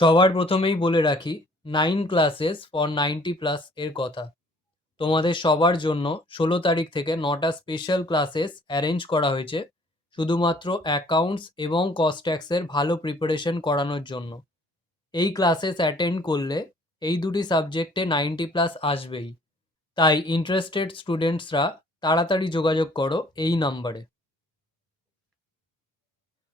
সবার প্রথমেই বলে রাখি nine classes for ninety plus এর কথা। তোমাদের সবার জন্য ষোলো তারিখ থেকে নটা স্পেশাল ক্লাসেস অ্যারেঞ্জ করা হয়েছে, শুধুমাত্র অ্যাকাউন্টস এবং কস্ট ট্যাক্সের ভালো প্রিপারেশন করানোর জন্য। এই ক্লাসেস অ্যাটেন্ড করলে এই দুটি সাবজেক্টে নাইনটি প্লাস আসবেই। তাই ইন্টারেস্টেড স্টুডেন্টসরা তাড়াতাড়ি যোগাযোগ করো এই নাম্বারে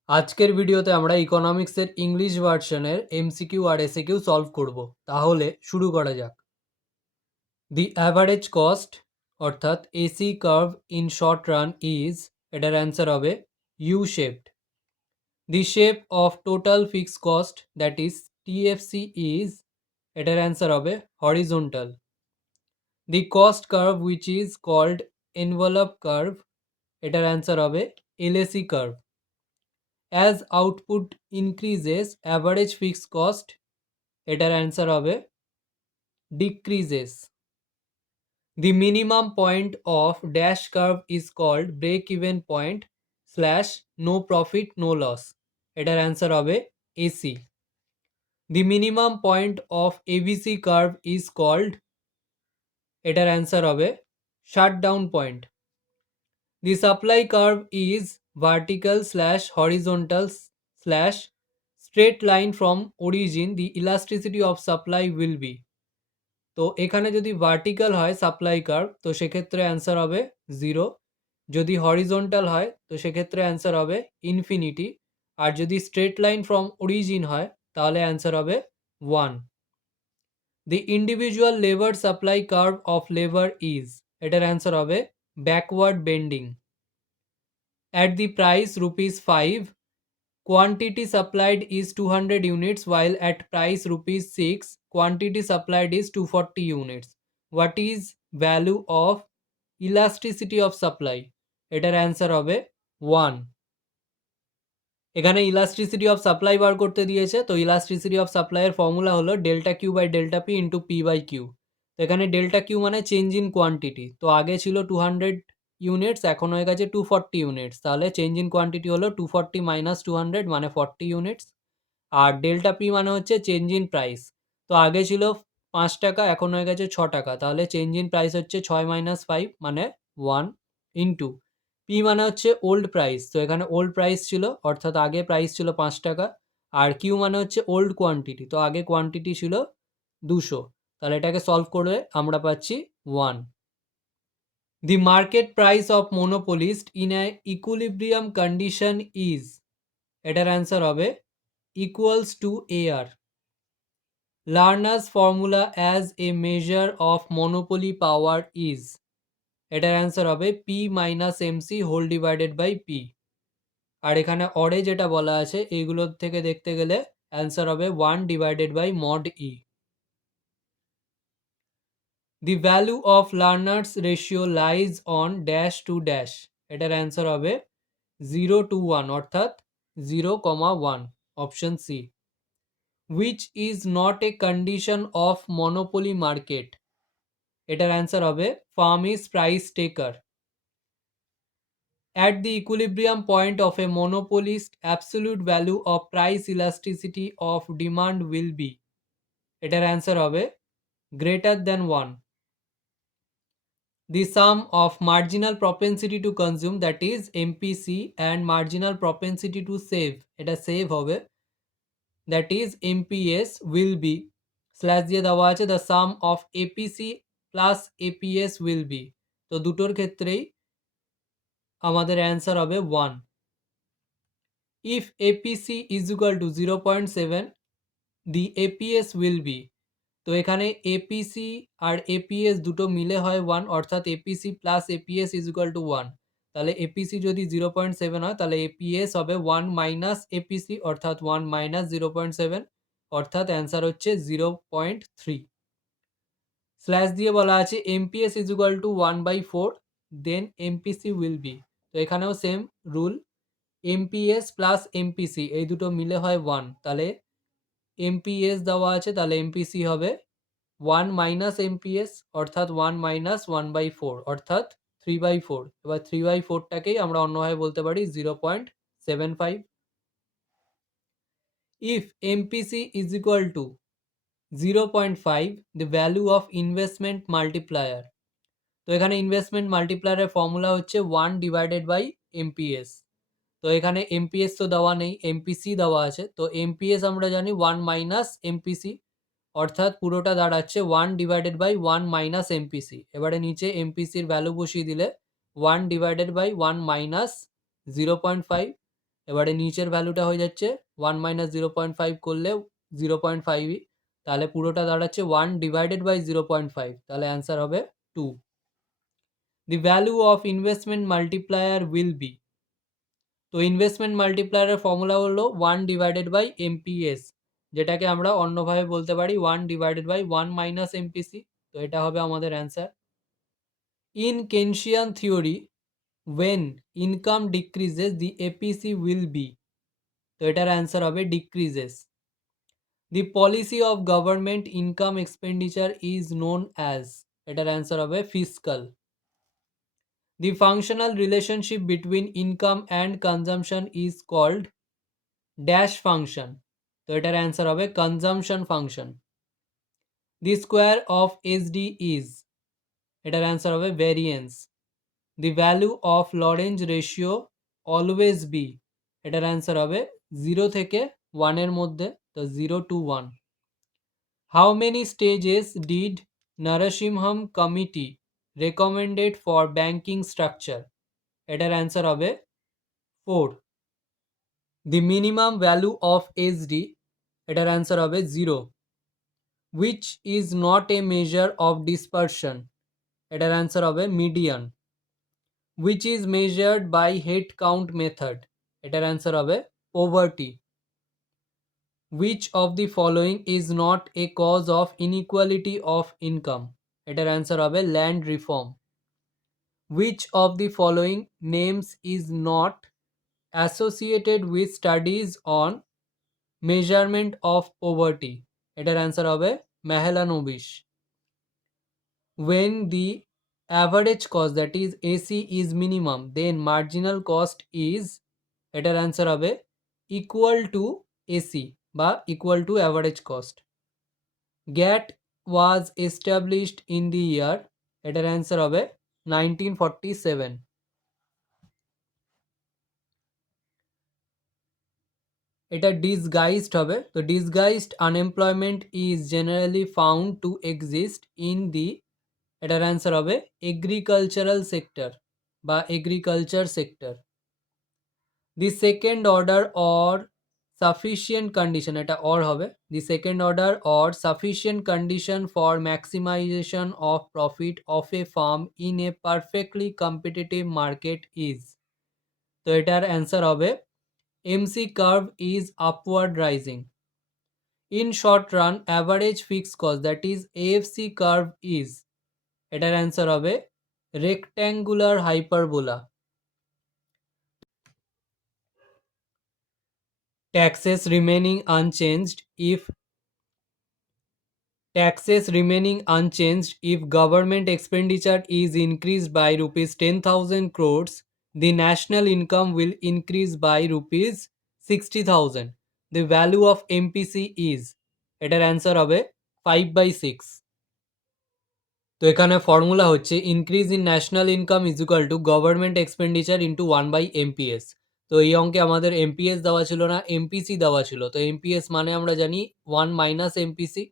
আজকের ভিডিওতে আমরা ইকোনমিক্সের ইংলিশ ভার্সনের এমসিকিউ আর এসিকিউ সলভ করব। তাহলে শুরু করা যাক। দি অ্যাভারেজ কস্ট অর্থাৎ AC curve in short run is এটার অ্যান্সার হবে U shaped the shape of total fix cost that is TFC is এটার অ্যান্সার হবে horizontal the cost curve which is called envelope curve এটার answer হবে LAC curve as output increases average fix cost এটার answer হবে decreases the minimum point of dash curve is called break even point slash no profit no loss এটার answer হবে AC the minimum point of ABC curve is called এটার answer হবে shut down point the supply curve is vertical slash horizontal slash straight line from origin, the elasticity of supply will be. তো এখানে যদি vertical হয় supply curve তো সেক্ষেত্রে answer হবে zero যদি হরিজন্টাল হয়, তো সেক্ষেত্রে অ্যান্সার হবে ইনফিনিটি আর যদি স্ট্রেট লাইন ফ্রম অরিজিন হয়, তাহলে অ্যান্সার হবে one the individual labour supply curve of labour is এটার অ্যান্সার হবে backward bending at the price rupees 5 quantity supplied is 200 units while at price rupees 6 quantity supplied is 240 units what is value of elasticity of supply এটার answer হবে one এখানে elasticity of supply বার করতে দিয়েছে তো elasticity of সাপ্লাইয়ের formula হলো delta Q by delta P into P by Q তো এখানে ডেল্টা কিউ মানে চেঞ্জ ইন কোয়ান্টিটি তো আগে ছিল টু হান্ড্রেড ইউনিটস এখন হয়ে গেছে টু ফর্টি ইউনিটস তাহলে চেঞ্জ ইন কোয়ান্টিটি হলো two forty minus two hundred মানে ফর্টি ইউনিটস আর ডেল্টা পি মানে হচ্ছে চেঞ্জ ইন প্রাইস তো আগে ছিল পাঁচ টাকা, এখন হয়ে গেছে ছ টাকা। তাহলে চেঞ্জ ইন প্রাইস হচ্ছে ছয় মাইনাস ফাইভ মানে ওয়ান ইন্টু পি মানে হচ্ছে ওল্ড প্রাইস তো এখানে ওল্ড প্রাইস ছিল, অর্থাৎ আগে প্রাইস ছিল পাঁচ টাকা। আর কিউ মানে হচ্ছে ওল্ড কোয়ান্টিটি তো আগে কোয়ান্টিটি ছিল দুশো। তাহলে এটাকে সলভ করে আমরা পাচ্ছি one the market price of monopolist in a equilibrium condition is এটার অ্যান্সার হবে equals to A R Lerner's formula as a measure of monopoly power is এটার অ্যান্সার হবে P minus MC whole divided by P আর এখানে অরে যেটা বলা আছে এইগুলোর থেকে দেখতে গেলে অ্যান্সার হবে one divided by mod E. The value of Lerner's ratio lies on dash to dash এটার অ্যান্সার হবে জিরো টু ওয়ান অর্থাৎ zero comma one option C which is not a condition of monopoly market এটার answer হবে firm is price taker at the equilibrium point of a monopolist absolute value of price elasticity of demand will be এটার answer হবে greater than one the sum of marginal propensity to consume that is MPC and marginal propensity to save এটা save হবে that is MPS will be slash দিয়ে দেওয়া আছে the sum of APC plus APS will be তো দুটোর ক্ষেত্রেই আমাদের answer হবে one if APC is equal to zero point seven the APS will be তো এখানে এপিসি আর এপিএস দুটো মিলে হয় ওয়ান অর্থাৎ APC plus APS is to one তাহলে এপিসি যদি জিরো পয়েন্ট সেভেন হয়, তাহলে এপিএস হবে ওয়ান মাইনাস এপিসি অর্থাৎ one minus zero point seven অর্থাৎ অ্যান্সার হচ্ছে জিরো পয়েন্ট থ্রি স্ল্যাশ দিয়ে বলা আছে MPS is to one by four then MPC will be তো এখানেও same rule MPS plus MPC এই দুটো মিলে হয় ওয়ান তাহলে এমপিএস দেওয়া আছে, তাহলে এমপিসি হবে ওয়ান মাইনাস এমপিএস অর্থাৎ one minus one by four অর্থাৎ থ্রি বাই ফোর এবার থ্রি বাই ফোরটাকেই আমরা অন্যভাবে বলতে পারি zero point seven five if MPC is equal to zero point five the value of investment multiplier তো এখানে ইনভেস্টমেন্ট মাল্টিপ্লায়ারের ফর্মুলা হচ্ছে ওয়ান ডিভাইডেড বাই এমপিএস তো এখানে এমপিএস তো দেওয়া নেই এমপিসি দেওয়া আছে। তো এমপিএস আমরা জানি ওয়ান মাইনাস এমপিসি অর্থাৎ পুরোটা দাঁড়াচ্ছে one divided by one minus MPC এবারে নিচে এমপিসির ভ্যালু বসিয়ে দিলে one divided by one minus zero point five এবারে নিচের ভ্যালুটা হয়ে যাচ্ছে one minus zero point five করলে জিরো পয়েন্ট ফাইভই তাহলে পুরোটা দাঁড়াচ্ছে one divided by zero point five তাহলে অ্যান্সার হবে two the value of investment multiplier will be তো ইনভেস্টমেন্ট মাল্টিপ্লায়ারের ফর্মুলা হলো ওয়ান ডিভাইডেড বাই এমপিএস যেটাকে আমরা অন্যভাবে বলতে পারি one divided by one minus MPC তো এটা হবে আমাদের answer in Keynesian theory when income decreases the APC will be তো এটার অ্যান্সার হবে decreases the policy of government income expenditure is known as এটার অ্যান্সার হবে fiscal The functional relationship between income and consumption is called dash function. তো এটার answer হবে consumption function the square of S D is এটার answer হবে variance the value of Lorenz ratio always be এটার answer হবে zero থেকে ওয়ানের মধ্যে তো zero to one how many stages did Narasimham committee recommended for banking structure এটার answer হবে four the minimum value of S D এটার answer হবে zero which is not a measure of dispersion এটার answer হবে median which is measured by head count method এটার answer হবে poverty which of the following is not a cause of inequality of income এটার answer হবে land reform which of the following names is not associated with studies on measurement of poverty এটার answer হবে Mahalanobis when the average cost, that is AC is minimum, then marginal cost is এটার answer হবে equal to AC বা equal to average cost. GAT was established in the year, এটার answer হবে 1947 এটা disguised হবে, তো disguised unemployment is generally found to exist in the এটার answer হবে এগ্রিকালচারাল সেক্টর বা agriculture sector the second order or sufficient condition এটা or হবে। The second order or sufficient condition for maximization of profit of a firm in a perfectly competitive market is তো এটার answer হবে MC curve is upward rising. In short run, average fixed cost that is AFC curve is এটার answer হবে rectangular hyperbola taxes remaining unchanged if taxes remaining unchanged if government expenditure is increased by rupees 10000 crores the national income will increase by rupees 60000 the value of mpc is এটার answer হবে five by six তো এখানে formula হচ্ছে increase in national income is equal to government expenditure into one by MPS তো এই অঙ্কে আমাদের amps দেওয়া ছিল না এমপিসি দেওয়া ছিল। তো এমপিএস মানে আমরা জানি ওয়ান মাইনাস এমপিসি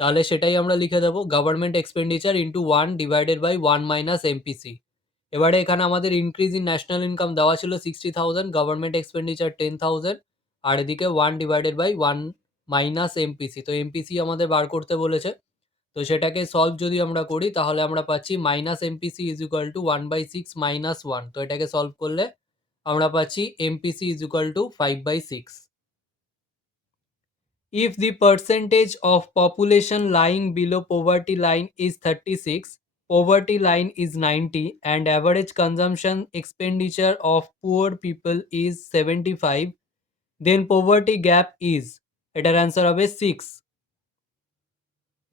তাহলে সেটাই আমরা লিখে দেবো government expenditure into one divided by one minus MPC এবারে এখানে আমাদের ইনক্রিজ ইন ন্যাশনাল ইনকাম দেওয়া ছিল sixty thousand government expenditure ten thousand আর এদিকে one divided by one minus MPC তো এমপিসি আমাদের বার করতে বলেছে। তো সেটাকে সলভ যদি আমরা করি, তাহলে আমরা পাচ্ছি minus MPC is equal to one by six minus one তো এটাকে সলভ করলে আমরা পাচ্ছি MPC is equal to five by six if the percentage of population lying below poverty line is thirty six poverty line is ninety and average consumption expenditure of poor people is seventy five then poverty gap is এটার answer হবে six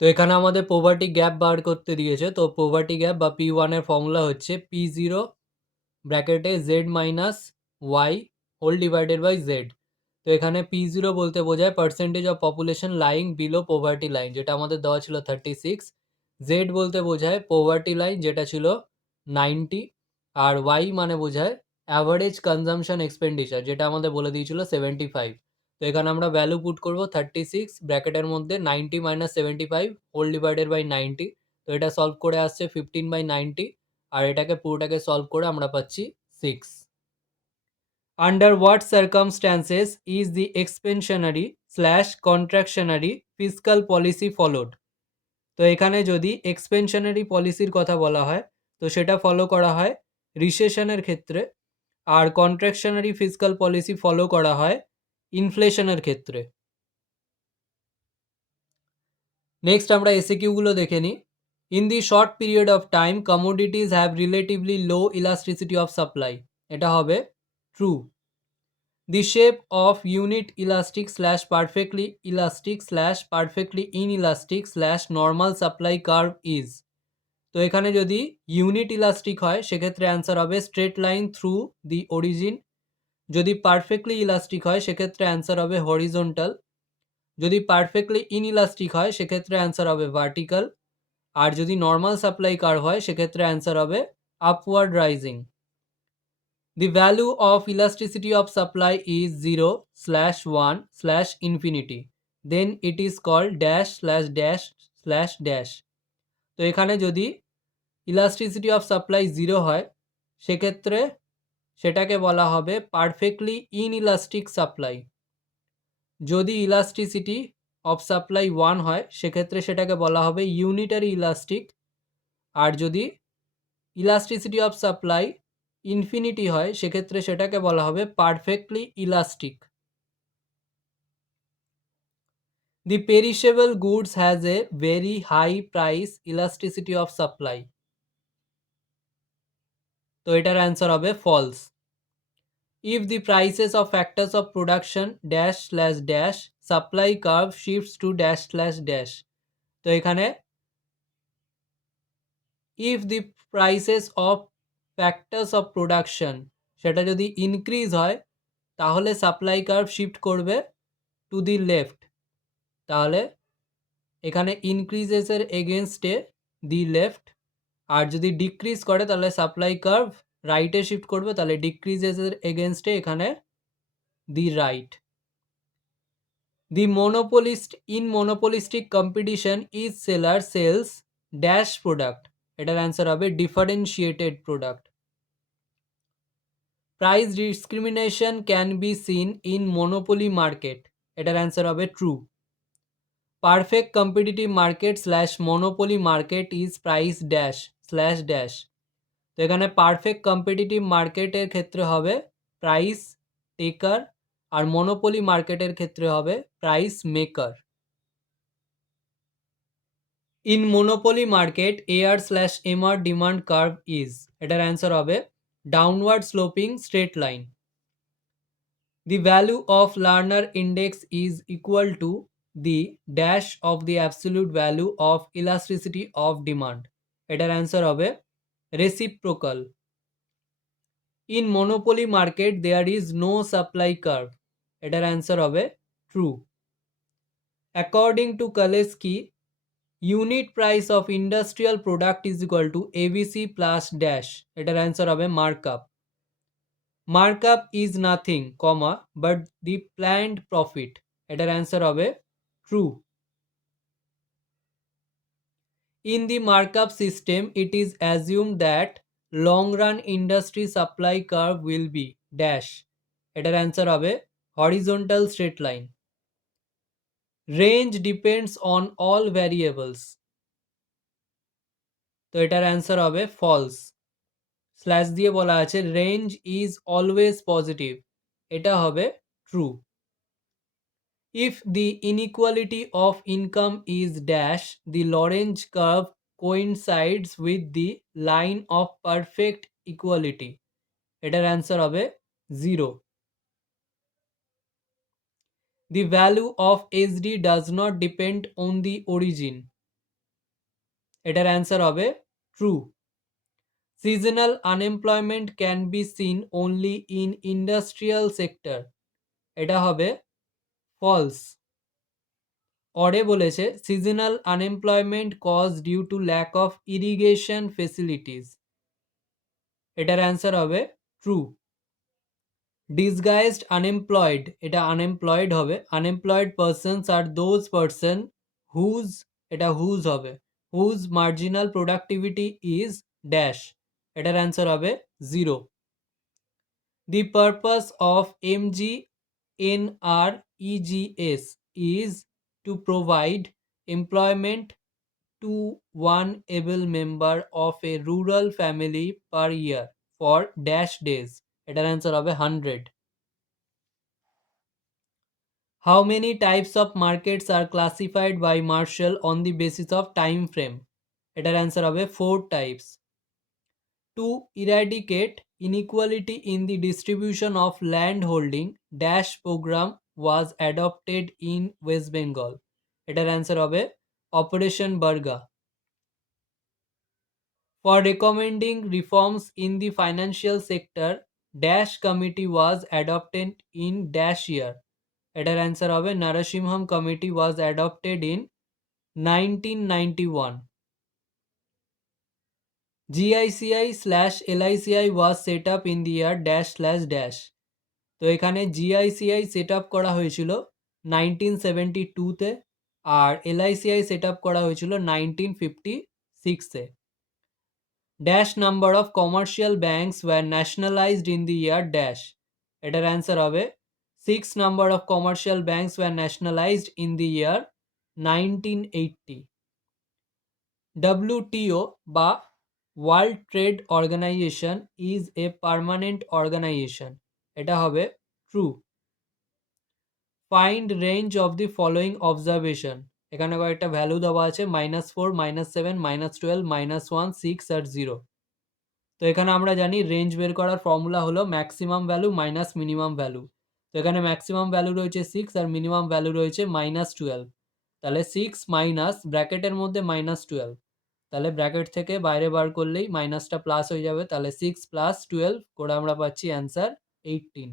তো এখানে আমাদের poverty gap বার করতে দিয়েছে, তো poverty gap বা পি ওয়ানের ফর্মুলা হচ্ছে পি জিরো ব্র্যাকেটে Z minus Y whole divided by Z তো এখানে পি জিরো বলতে বোঝায় percentage of population lying below poverty line যেটা আমাদের দেওয়া ছিল থার্টি সিক্স জেড বলতে বোঝায় পোভার্টি লাইন যেটা ছিল নাইনটি আর ওয়াই মানে বোঝায় অ্যাভারেজ কনজামশন এক্সপেন্ডিচার যেটা আমাদের বলে দিয়েছিল সেভেন্টি ফাইভ তো এখানে আমরা ভ্যালু পুট করব থার্টি সিক্স ব্র্যাকেটের মধ্যে ninety minus seventy five whole divided by ninety তো এটা সলভ করে আসছে ফিফটিন বাই নাইনটি আর এটাকে পুরোটাকে সলভ করে আমরা পাচ্ছি six under what circumstances is the expansionary slash contractionary physical policy followed তো এখানে যদি এক্সপেনশনারি পলিসির কথা বলা হয়, তো সেটা ফলো করা হয় রিসেশনের ক্ষেত্রে, আর কন্ট্রাকশনারি ফিজিক্যাল পলিসি ফলো করা হয় ইনফ্লেশনের ক্ষেত্রে। নেক্সট আমরা এসিকিউগুলো দেখে নিই। In the short period of time commodities have relatively low elasticity of supply এটা হবে true the shape of unit elastic slash perfectly elastic slash perfectly inelastic slash normal supply curve is তো এখানে যদি unit elastic হয়, সেক্ষেত্রে answer হবে straight line through the origin যদি perfectly elastic হয়, সেক্ষেত্রে অ্যান্সার হবে হরিজন্টাল যদি পারফেক্টলি ইন ইলাস্টিক হয়, সেক্ষেত্রে অ্যান্সার হবে ভার্টিক্যাল আর যদি নর্মাল সাপ্লাই কার হয়, সেক্ষেত্রে অ্যান্সার হবে upward rising the value of elasticity of supply is zero slash one slash infinity then it is call dash slash dash slash dash তো এখানে যদি ইলাস্টিসিটি অফ সাপ্লাই জিরো হয়, সেক্ষেত্রে সেটাকে বলা হবে পারফেক্টলি ইনইলাস্টিক সাপ্লাই যদি ইলাস্টিসিটি অফ সাপ্লাই ওয়ান হয়, সেক্ষেত্রে সেটাকে বলা হবে ইউনিটারি ইলাস্টিক আর যদি ইলাস্টিসিটি অফ সাপ্লাই ইনফিনিটি হয়, সেক্ষেত্রে সেটাকে বলা হবে perfectly elastic the perishable goods has a very high price elasticity of supply তো এটার অ্যান্সার হবে false if the prices of factors of production dash slash dash supply curve shifts to dash slash dash. তো এখানে if the prices of factors of production সেটা যদি increase হয়, তাহলে supply curve shift করবে টু দি লেফট তাহলে এখানে ইনক্রিজেসের এগেনস্টে দি লেফট আর যদি ডিক্রিজ করে তাহলে সাপ্লাই কার্ভ রাইটে শিফট করবে, তাহলে ডিক্রিজেসের এগেনস্টে এখানে the right the monopolist in monopolistic competition is seller sales dash product এটার অ্যান্সার হবে differentiated product price discrimination can be seen in monopoly market এটার অ্যান্সার হবে true perfect competitive market slash monopoly market is price dash slash dash তো এখানে perfect competitive মার্কেটের ক্ষেত্রে হবে price taker আর মনোপলি মার্কেটের ক্ষেত্রে হবে price maker in monopoly market AR slash M R demand curve is এটার অ্যান্সার হবে downward sloping straight line the value of Lerner index is equal to the dash of the absolute value of elasticity of demand এটার answer হবে reciprocal. In monopoly market, there is no supply curve. এটার answer হবে true according to Kalecki unit price of industrial product is equal to ABC plus dash এটার answer হবে markup markup is nothing comma but the planned profit এটার answer হবে true In the markup system, it is assumed that long run industry supply curve will be dash. এটার answer হবে horizontal straight line. Range depends on all variables. তো এটার answer হবে false. Slash দিয়ে বলা আছে রেঞ্জ ইজ অলওয়েজ পজিটিভ এটা হবে true If the inequality of income is dash, the Lorentz curve coincides with the line of perfect equality. এটার answer হবে zero the value of hd does not depend on the origin. এটার answer হবে true seasonal unemployment can be seen only in industrial sector এটা হবে false অরে বলেছে seasonal unemployment cause due to lack of irrigation facilities এটার answer হবে true disguised unemployed এটা unemployed হবে। Unemployed persons are those person whose এটা whose হবে। Whose marginal productivity is dash এটার অ্যান্সার হবে zero the purpose of M G N R EGS is to provide employment to one able member of a rural family per year for dash days এটার answer হবে hundred how many types of markets are classified by Marshall on the basis of time frame এটার answer হবে four types to eradicate inequality in the distribution of land holding dash program was adopted in West Bengal এটার answer হবে operation Barga For recommending reforms in the financial sector, Dash committee was adopted in Dash year. এটার answer হবে Narasimham committee was adopted in nineteen ninety one GICI slash LICI was set up in the year dash slash dash তো এখানে GICI set up করা হয়েছিল nineteen seventy টুতে আর LICI set up করা হয়েছিল nineteen fifty সিক্সে dash number of commercial banks were nationalized in the year dash এটার answer হবে six number of commercial banks were nationalized in the year nineteen eighty WTO বা World Trade Organization is a permanent organization এটা হবে true find range of the following observation এখানে কয়েকটা value দেওয়া আছে minus four minus seven minus twelve minus one six আর zero তো এখানে আমরা জানি রেঞ্জ বের করার ফর্মুলা হলো maximum value minus minimum value তো এখানে ম্যাক্সিমাম ভ্যালু রয়েছে সিক্স আর মিনিমাম ভ্যালু রয়েছে মাইনাস টুয়েলভ তাহলে সিক্স মাইনাস ব্র্যাকেটের মধ্যে মাইনাস টুয়েলভ তাহলে ব্র্যাকেট থেকে বাইরে বার করলেই মাইনাসটা প্লাস হয়ে যাবে। তাহলে সিক্স প্লাস টুয়েলভ করে আমরা পাচ্ছি answer eighteen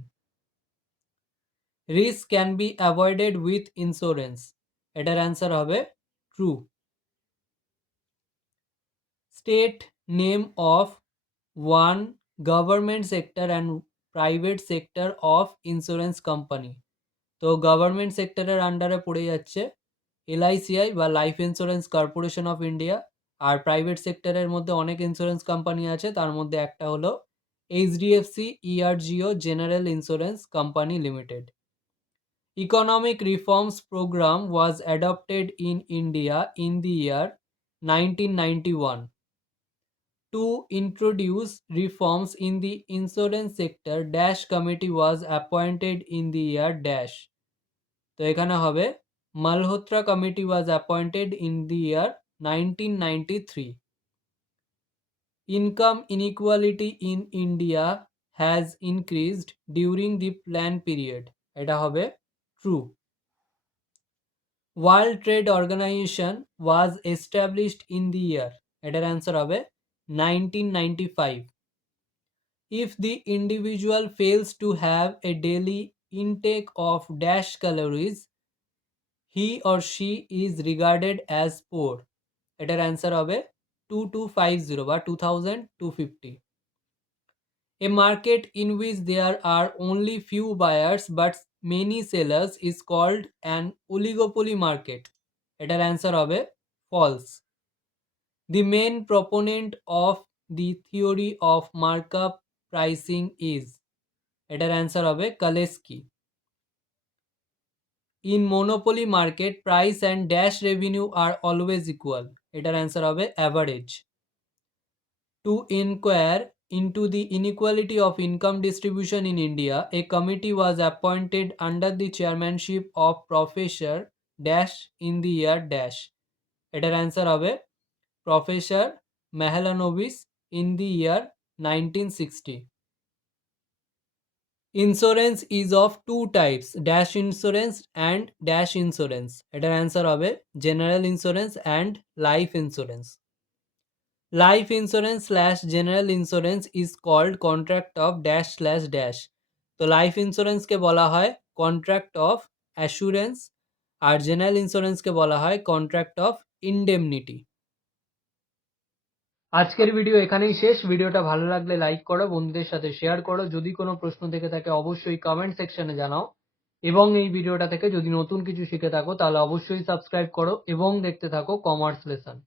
risk can be avoided with insurance এটার অ্যান্সার হবে true state name of one government sector and private sector of insurance company তো গভর্নমেন্ট সেক্টরের আন্ডারে পড়ে যাচ্ছে এলআইসিআই বা Life Insurance Corporation of India R private সেক্টরের মধ্যে অনেক ইন্স্যুরেন্স কোম্পানি আছে, তার মধ্যে একটা হলো HDFC ERGO General Insurance Company Limited Economic reforms program was adopted in India in the year 1991. To introduce reforms in the insurance sector, Dash committee was appointed in the year Dash. তো এখানে হবে Malhotra committee was appointed in the year nineteen ninety three income inequality in India has increased during the plan period এটা হবে true. World Trade Organization was established in the year. এটার answer হবে 1995. If the individual fails to have a daily intake of dash calories, he or she is regarded as poor. এটার answer হবে 2250 বা 2250. A market in which there are only few buyers but many sellers is called an oligopoly market. এটার answer হবে false. The main proponent of the theory of markup pricing is এটার answer হবে Kalecki in monopoly market price and dash revenue are always equal এটার answer হবে average to inquire into the inequality of income distribution in India, a committee was appointed under the chairmanship of Professor Dash in the year Dash. এটার answer হবে professor Mahalanobis in the year nineteen sixty insurance is of two types dash insurance and dash insurance এটার answer হবে general insurance and life insurance Life insurance slash general insurance is called contract of dash slash dash তো life ইন্স্যুরেন্সকে বলা হয় contract of assurance আর general ইন্স্যুরেন্সকে বলা হয় কন্ট্রাক্ট অফ ইনডেমনিটি আজকের ভিডিও এখানেই শেষ। ভিডিওটা ভালো লাগলে লাইক করো, বন্ধুদের সাথে শেয়ার করো। যদি কোনো প্রশ্ন থেকে থাকে, অবশ্যই কমেন্ট সেকশনে জানাও। এবং এই ভিডিওটা থেকে যদি নতুন কিছু শিখে থাকো, তাহলে অবশ্যই সাবস্ক্রাইব করো এবং দেখতে থাকো কমার্স লেসন